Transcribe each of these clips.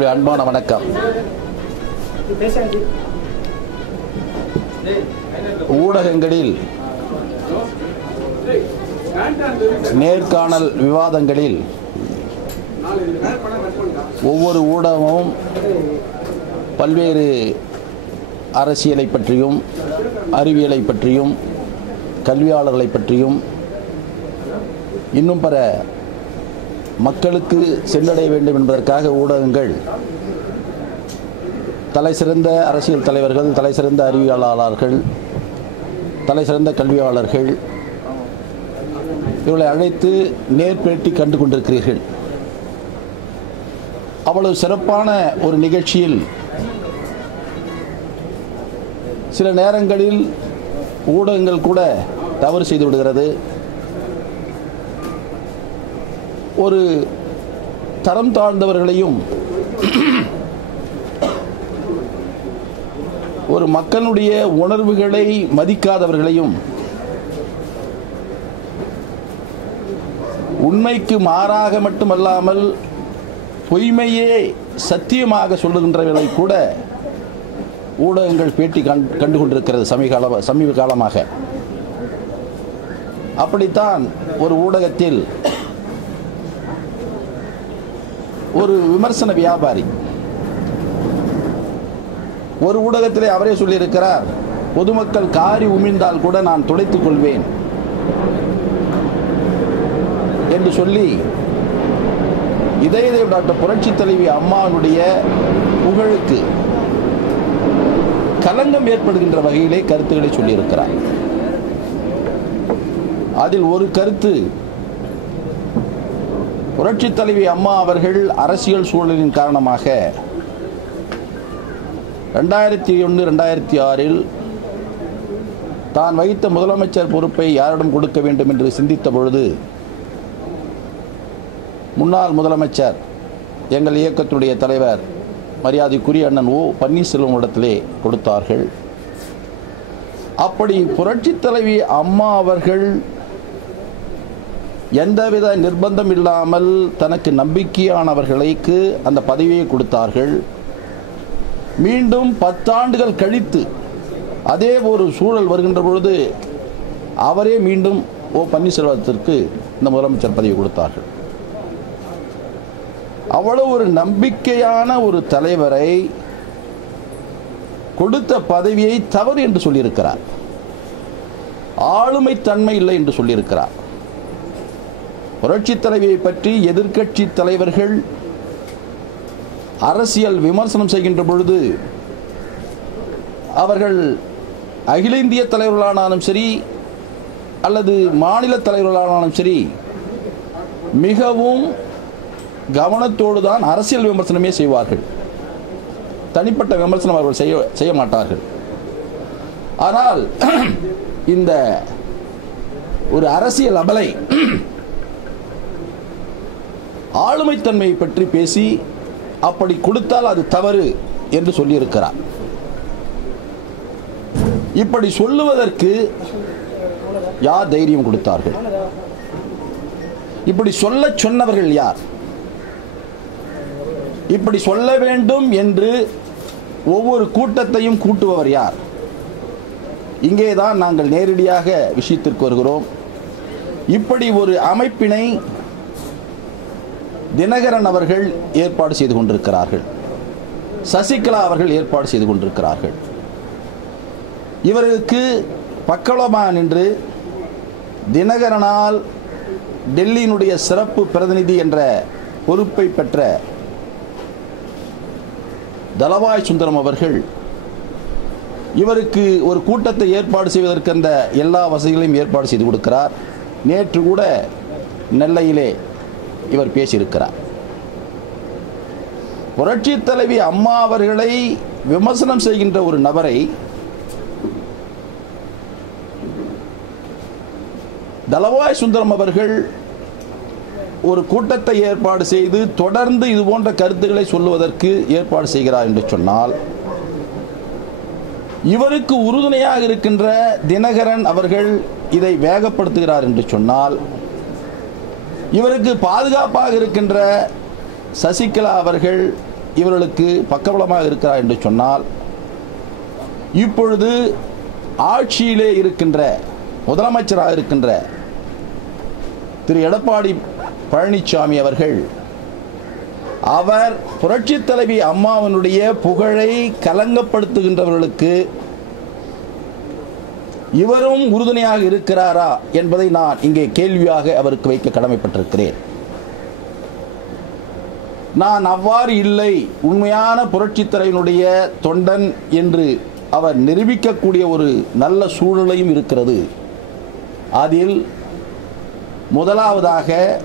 எங்களுடைய அன்பான வணக்கம். ஊடகங்களில் நேர்காணல் விவாதங்களில் ஒவ்வொரு ஊடகமும் பல்வேறு அரசியலை பற்றியும் அறிவியலை பற்றியும் கல்வியாளர்களை பற்றியும் இன்னும் பல மக்களுக்கு சென்றடைய வேண்டும் என்பதற்காக ஊடகங்கள் தலை சிறந்த அரசியல் தலைவர்கள் தலை சிறந்த அறிவியலாளர்கள் தலை சிறந்த கல்வியாளர்கள் இவர்களை அழைத்து நேர்பேட்டி கண்டு கொண்டிருக்கிறீர்கள் அவ்வளவு சிறப்பான ஒரு நிகழ்ச்சியில் சில நேரங்களில் ஊடகங்கள் கூட தவறு செய்து விடுகிறது. ஒரு தரம் தாழ்ந்தவர்களையும் ஒரு மக்களுடைய உணர்வுகளை மதிக்காதவர்களையும் உண்மைக்கு மாறாக மட்டுமல்லாமல் பொய்மையே சத்தியமாக சொல்லுகின்றவர்களை கூட ஊடகங்கள் பேட்டி கண் கண்டு கொண்டிருக்கிறது சமீப சமீப காலமாக. அப்படித்தான் ஒரு ஊடகத்தில் ஒரு விமர்சன வியாபாரி. ஒரு ஊடகத்திலே அவரே சொல்லியிருக்கிறார் பொதுமக்கள் காரி உமிழ்ந்தால் கூட நான் துடைத்துக் கொள்வேன் என்று சொல்லி இதயதேவ் டாக்டர் புரட்சி தலைவி அம்மாவுடைய புகழுக்கு கலங்கம் ஏற்படுகின்ற வகையிலே கருத்துக்களை சொல்லியிருக்கிறார். அதில் ஒரு கருத்து புரட்சி தலைவி அம்மா அவர்கள் அரசியல் சூழலின் காரணமாக ரெண்டாயிரத்தி ஒன்று ரெண்டாயிரத்தி ஆறில் தான் வைத்த முதலமைச்சர் பொறுப்பை யாரிடம் கொடுக்க வேண்டும் என்று சிந்தித்த பொழுது முன்னாள் முதலமைச்சர் எங்கள் இயக்கத்துடைய தலைவர் மரியாதைக்குரிய அண்ணன் ஓ பன்னீர்செல்வம் இடத்திலே கொடுத்தார்கள். அப்படி புரட்சி தலைவி அம்மா அவர்கள் எந்தவித நிர்பந்தம் இல்லாமல் தனக்கு நம்பிக்கையானவர்களுக்கு அந்த பதவியை கொடுத்தார்கள். மீண்டும் பத்தாண்டுகள் கழித்து அதே ஒரு சூழல் வருகின்ற பொழுது அவரே மீண்டும் ஓ பன்னீர்செல்வத்திற்கு இந்த முதலமைச்சர் பதவி கொடுத்தார்கள். அவ்வளவு ஒரு நம்பிக்கையான ஒரு தலைவரை கொடுத்த பதவியை தவறு என்று சொல்லியிருக்கிறார். ஆளுமை தன்மை இல்லை என்று சொல்லியிருக்கிறார். புரட்சி தலைவியை பற்றி எதிர்க்கட்சி தலைவர்கள் அரசியல் விமர்சனம் செய்கின்ற பொழுது அவர்கள் அகில இந்திய தலைவர்களானாலும் சரி அல்லது மாநில தலைவர்களானாலும் சரி மிகவும் கவனத்தோடு தான் அரசியல் விமர்சனமே செய்வார்கள். தனிப்பட்ட விமர்சனம் அவர்கள் செய்ய செய்ய மாட்டார்கள். ஆனால் இந்த ஒரு அரசியல் அபலை ஆளுமைத்தன்மையை பற்றி பேசி அப்படி கொடுத்தால் அது தவறு என்று சொல்லியிருக்கிறார். இப்படி சொல்லுவதற்கு யார் தைரியம் கொடுத்தார்கள்? இப்படி சொல்ல சொன்னவர்கள் யார்? இப்படி சொல்ல வேண்டும் என்று ஒவ்வொரு கூட்டத்தையும் கூட்டுபவர் யார்? இங்கே தான் நாங்கள் நேரடியாக விஷயத்திற்கு வருகிறோம். இப்படி ஒரு அமைப்பினை தினகரன் அவர்கள் ஏற்பாடு செய்து கொண்டிருக்கிறார்கள். சசிகலா அவர்கள் ஏற்பாடு செய்து கொண்டிருக்கிறார்கள். இவருக்கு பக்கலமாக நின்று தினகரனால் டெல்லியினுடைய சிறப்பு பிரதிநிதி என்ற பொறுப்பை பெற்ற தலவாய் சுந்தரம் அவர்கள் இவருக்கு ஒரு கூட்டத்தை ஏற்பாடு செய்வதற்கு அந்த எல்லா வசதிகளையும் ஏற்பாடு செய்து கொடுக்கிறார். நேற்று கூட நெல்லையிலே இவர் பேசியிருக்கிறார். புரட்சி தலைவி அம்மா அவர்களை விமர்சனம் செய்கின்ற ஒரு நபரை தலவாய் சுந்தரம் அவர்கள் ஒரு கூட்டத்தை ஏற்பாடு செய்து தொடர்ந்து இது போன்ற கருத்துக்களை சொல்லுவதற்கு ஏற்பாடு செய்கிறார் என்று சொன்னால் இவருக்கு உறுதுணையாக இருக்கின்ற தினகரன் அவர்கள் இதை வேகப்படுத்துகிறார் என்று சொன்னால் இவருக்கு பாதுகாப்பாக இருக்கின்ற சசிகலா அவர்கள் இவர்களுக்கு பக்கபலமாக இருக்கிறார் என்று சொன்னால் இப்பொழுது ஆட்சியிலே இருக்கின்ற முதலமைச்சராக இருக்கின்ற திரு எடப்பாடி பழனிசாமி அவர்கள் அவர் புரட்சித் தலைவி அம்மாவனுடைய புகழை கலங்கப்படுத்துகின்றவர்களுக்கு இவரும் உறுதுணையாக இருக்கிறாரா என்பதை நான் இங்கே கேள்வியாக அவருக்கு வைக்க கடமைப்பட்டிருக்கிறேன். நான் அவ்வாறு இல்லை. உண்மையான புரட்சித்தரையினுடைய தொண்டன் என்று அவர் நிரூபிக்கக்கூடிய ஒரு நல்ல சூழலையும் இருக்கிறது. அதில் முதலாவதாக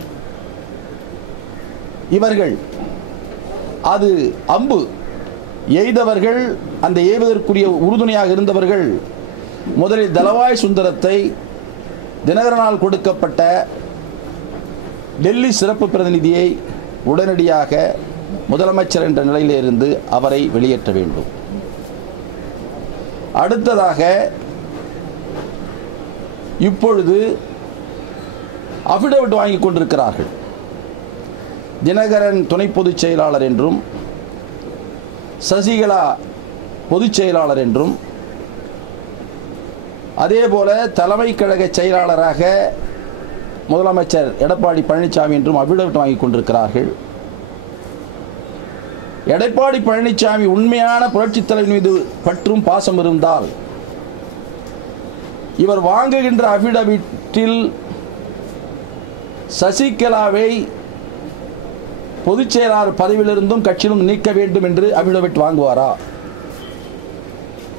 இவர்கள் அது அம்பு. எய்தவர்கள் அந்த எய்வதற்குரிய உறுதுணையாக இருந்தவர்கள் முதலில் தலவாய் சுந்தரத்தை தினகரனால் கொடுக்கப்பட்ட டெல்லி சிறப்பு பிரதிநிதியை உடனடியாக முதலமைச்சர் என்ற நிலையிலிருந்து அவரை வெளியேற்ற வேண்டும். அடுத்ததாக இப்பொழுது அபிடவிட் வாங்கி கொண்டிருக்கிறார்கள். தினகரன் துணை பொதுச் செயலாளர் என்றும் சசிகலா பொதுச் செயலாளர் என்றும் அதே போல தலைமை கழக செயலாளராக முதலமைச்சர் எடப்பாடி பழனிசாமி என்றும் அபிடவிட் வாங்கி கொண்டிருக்கிறார்கள். எடப்பாடி பழனிசாமி உண்மையான புரட்சித் தலைவர் மீது பற்றும் பாசம் இருந்தால் இவர் வாங்குகின்ற அபிடவிட்டில் சசிகலாவை பொதுச் செயலாளர் பதவியிலிருந்தும் கட்சியிலும் நீக்க வேண்டும் என்று அபிடவிட் வாங்குவாரா?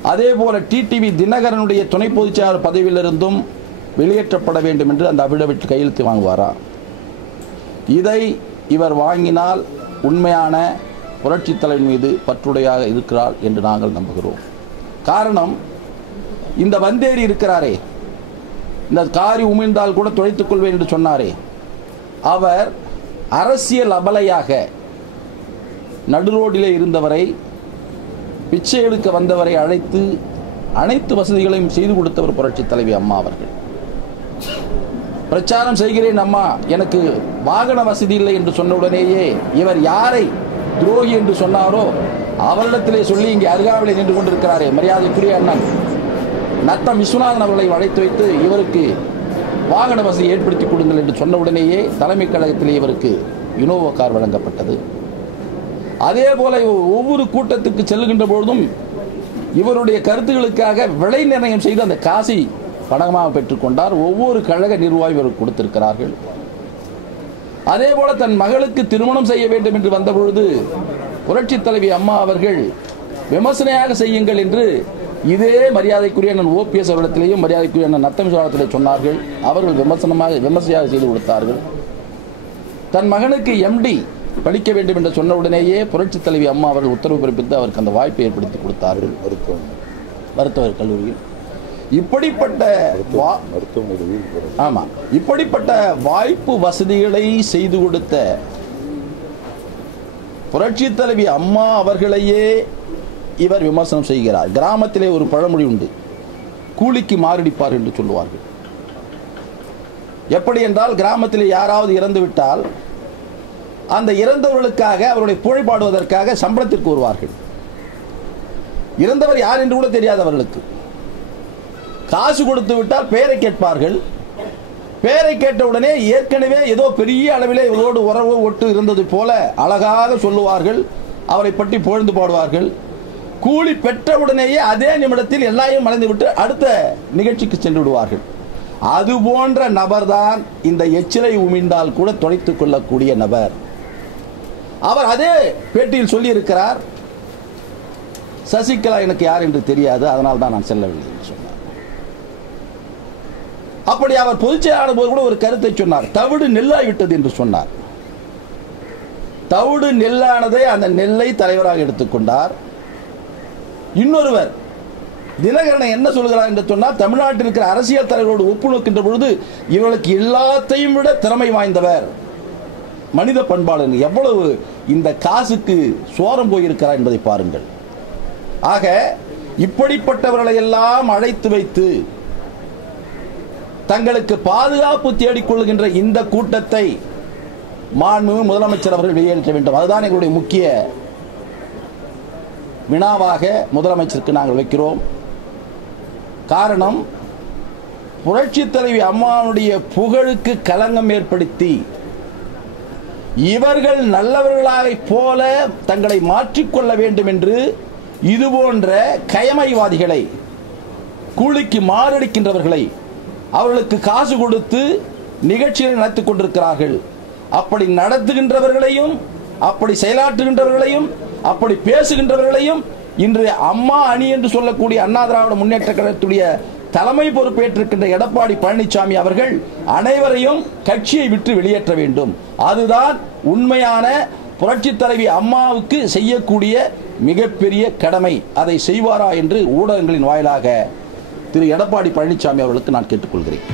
அதே போல டிடிவி தினகரனுடைய துணை பொதுச்செயலாளர் பதவியிலிருந்தும் வெளியேற்றப்பட வேண்டும் என்று அந்த அபிடவிட் கையெழுத்து வாங்குவாரா? இதை இவர் வாங்கினால் உண்மையான புரட்சித் தலைவர் மீது பற்றுடையாக இருக்கிறார் என்று நாங்கள் நம்புகிறோம். காரணம் இந்த வந்தேறி இருக்கிறாரே. இந்த காரி உமிழ்ந்தால் கூட துடைத்துக் கொள்வேன் என்று சொன்னாரே. அவர் அரசியல் அபலையாக நடுரோடிலே இருந்தவரை பிச்சை எடுக்க வந்தவரை அழைத்து அனைத்து வசதிகளையும் செய்து கொடுத்தவர் புரட்சித் தலைவி அம்மா அவர்கள். பிரச்சாரம் செய்கிறேன் அம்மா. எனக்கு வாகன வசதி இல்லை என்று சொன்னவுடனேயே இவர் யாரை துரோகி என்று சொன்னாரோ அவரிடத்திலே சொல்லி இங்கே அருகாவிலே நின்று கொண்டிருக்கிறாரே. மரியாதைக்குரிய அண்ணன். நத்தம் விஸ்வநாதன் அவர்களை அழைத்து வைத்து இவருக்கு வாகன வசதி ஏற்படுத்தி கொடுங்கள் என்று சொன்ன உடனேயே தலைமை கழகத்திலே இவருக்கு இனோவா கார் வழங்கப்பட்டது. அதே போல ஒவ்வொரு கூட்டத்துக்கு செல்லுகின்ற பொழுதும் இவருடைய கருத்துகளுக்காக விலை நிர்ணயம் செய்து அந்த காசை பணமாக பெற்றுக்கொண்டார் ஒவ்வொரு கழக நிர்வாகி இவருக்கு கொடுத்திருக்கிறார்கள். அதே போல தன் மகளுக்கு திருமணம் செய்ய வேண்டும் என்று வந்தபொழுது புரட்சி தலைவி அம்மா அவர்கள் விமர்சனையாக செய்யுங்கள் என்று இதே மரியாதைக்குரிய அண்ணன் ஓபிஎஸ் அவரிடத்திலேயும் மரியாதைக்குரிய நத்தம் சோழத்திலே சொன்னார்கள். அவர்கள் விமர்சனமாக விமர்சையாக செய்து கொடுத்தார்கள். தன் மகனுக்கு எம்டி படிக்க வேண்டும் என்று சொன்ன உடனேயே புரட்சி தலைவி அம்மா அவர்கள் உத்தரவு பிறப்பித்து அவருக்கு அந்த வாய்ப்பை ஏற்படுத்தி கொடுத்தார்கள். மருத்துவர் கல்லூரியில். இப்படிப்பட்ட வா- மருத்துவமனையில் பிறகு ஆமா. இப்படிப்பட்ட வாய்ப்பு வசதிகளை செய்து கொடுத்த புரட்சி தலைவி அம்மா அவர்களையே இவர் விமர்சனம் செய்கிறார். கிராமத்திலே ஒரு பழமொழி உண்டு. கூலிக்கு மாரடிப்பார் என்று சொல்லுவார்கள். எப்படி என்றால் கிராமத்திலே யாராவது இறந்து விட்டால் அந்த இறந்தவர்களுக்காக அவருடைய புழைப்பாடுவதற்காக சம்பளத்திற்கு வருவார்கள். இறந்தவர் யார் என்று கூட தெரியாதவர்களுக்கு காசு கொடுத்து விட்டால் பெயரை கேட்பார்கள். பெயரை கேட்டவுடனே ஏற்கனவே ஏதோ பெரிய அளவிலே இவரோடு உறவு ஒட்டு இருந்தது போல அழகாக சொல்லுவார்கள். அவரை பற்றி புகழ்ந்து பாடுவார்கள். கூலி பெற்றவுடனேயே அதே நிமிடத்தில் எல்லாரையும் மறைந்து விட்டு அடுத்த நிகழ்ச்சிக்கு சென்று விடுவார்கள். அது போன்ற நபர்தான் இந்த எச்சிலை உமிழ்ந்தால் கூட தொலைத்துக் கொள்ளக்கூடிய நபர். அவர் அதே பேட்டியில் சொல்லியிருக்கிறார் சசிகலா எனக்கு யார் என்று தெரியாது அதனால் தான் நான் செல்லவில்லை என்று சொன்னார். அப்படி அவர் பொதுச் செயலாளர் போது கூட ஒரு கருத்தை சொன்னார். தவிடு நெல்லாகிவிட்டது என்று சொன்னார். தவிடு நெல்லானதை அந்த நெல்லை தலைவராக எடுத்துக்கொண்டார் இன்னொருவர் தினகரனை என்ன சொல்கிறார் என்று சொன்னால் தமிழ்நாட்டில் இருக்கிற அரசியல் தலைவரோடு ஒப்பு நோக்கின்ற பொழுது இவர்களுக்கு எல்லாத்தையும் விட திறமை வாய்ந்தவர் மனித பண்பாளன். எவ்வளவு இந்த காசுக்கு சோரம் போயிருக்கிறார் என்பதை பாருங்கள். ஆக இப்படிப்பட்டவர்களை எல்லாம் அழைத்து வைத்து தங்களுக்கு பாதுகாப்பு தேடிக்கொள்கின்ற இந்த கூட்டத்தை மாண்பு முதலமைச்சர் அவர்கள் வெளியேற்ற வேண்டும். அதுதான் எங்களுடைய முக்கிய வினாவாக முதலமைச்சருக்கு நாங்கள் வைக்கிறோம். காரணம் புரட்சி தலைவி அம்மாவுடைய புகழுக்கு களங்கம் ஏற்படுத்தி இவர்கள் நல்லவர்களாக போல தங்களை மாற்றிக்கொள்ள வேண்டும் என்று இது போன்ற கயமைவாதிகளை கூலிக்கு மாரடிக்கின்றவர்களை அவர்களுக்கு காசு கொடுத்து நிகழ்ச்சிகளை நடத்திக் கொண்டிருக்கிறார்கள். அப்படி நடத்துகின்றவர்களையும் அப்படி செயலாற்றுகின்றவர்களையும் அப்படி பேசுகின்றவர்களையும் இன்று அம்மா அணி என்று சொல்லக்கூடிய அண்ணா திராவிட முன்னேற்ற கழகத்துடைய தலைமை பொறுப்பேற்றிருக்கின்ற எடப்பாடி பழனிசாமி அவர்கள் அனைவரையும் கட்சியை விட்டு வெளியேற்ற வேண்டும். அதுதான் உண்மையான புரட்சி தலைவி அம்மாவுக்கு செய்யக்கூடிய மிகப்பெரிய கடமை. அதை செய்வாரா என்று ஊடகங்களின் வாயிலாக திரு எடப்பாடி பழனிசாமி அவர்களுக்கு நான் கேட்டுக்கொள்கிறேன்.